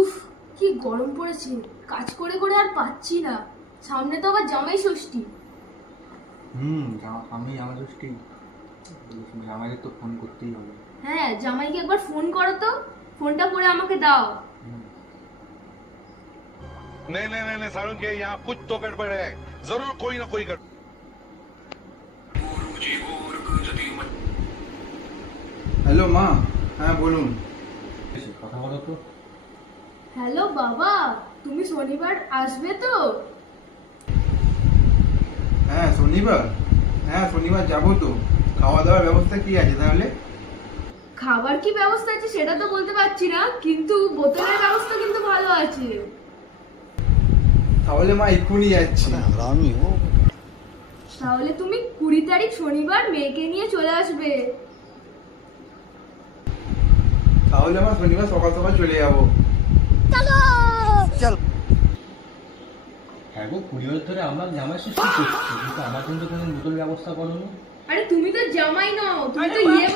উফ, কি গরম পড়েছে, কাজ করে করে আর পাচ্ছি না। সামনে তো আবার জামাই ষষ্ঠী। আমি আমার দৃষ্টি জামাইকে তো ফোন করতেই হবে। হ্যাঁ, জামাইকে একবার ফোন করো তো, ফোনটা করে আমাকে দাও। नहीं नहीं नहीं नहीं सारुण के यहाँ कुछ तो गड़बड़ है, जरूर कोई ना कोई गड़बड़। হ্যালো মা, হ্যাঁ বলুন। কথা বলো তো। হ্যালো বাবা, তুমি শনিবার আসবে তো? হ্যাঁ শনিবার যাবো তো। খাওয়া দাওয়ার ব্যবস্থা কি আছে তাহলে? খাবার কি ব্যবস্থা আছে সেটা তো বলতে পারছি না, কিন্তু বোতলের ব্যবস্থা কিন্তু ভালো আছে। তাহলে মা এক্ষুনি যাচ্ছি। তাহলে তুমি 20 তারিখ শনিবার মেয়েকে নিয়ে চলে আসবে। তাহলে মা শনিবার সকাল সকাল চলে যাবো। হ্যাঁ গো, 20 বছর ধরে আমরা জামাই ষষ্ঠী করছি, কিন্তু আমার জন্য কোনো বোতল ব্যবস্থা করোনি। আরে তুমি তো জামাই নও, তুমি তো ইয়ে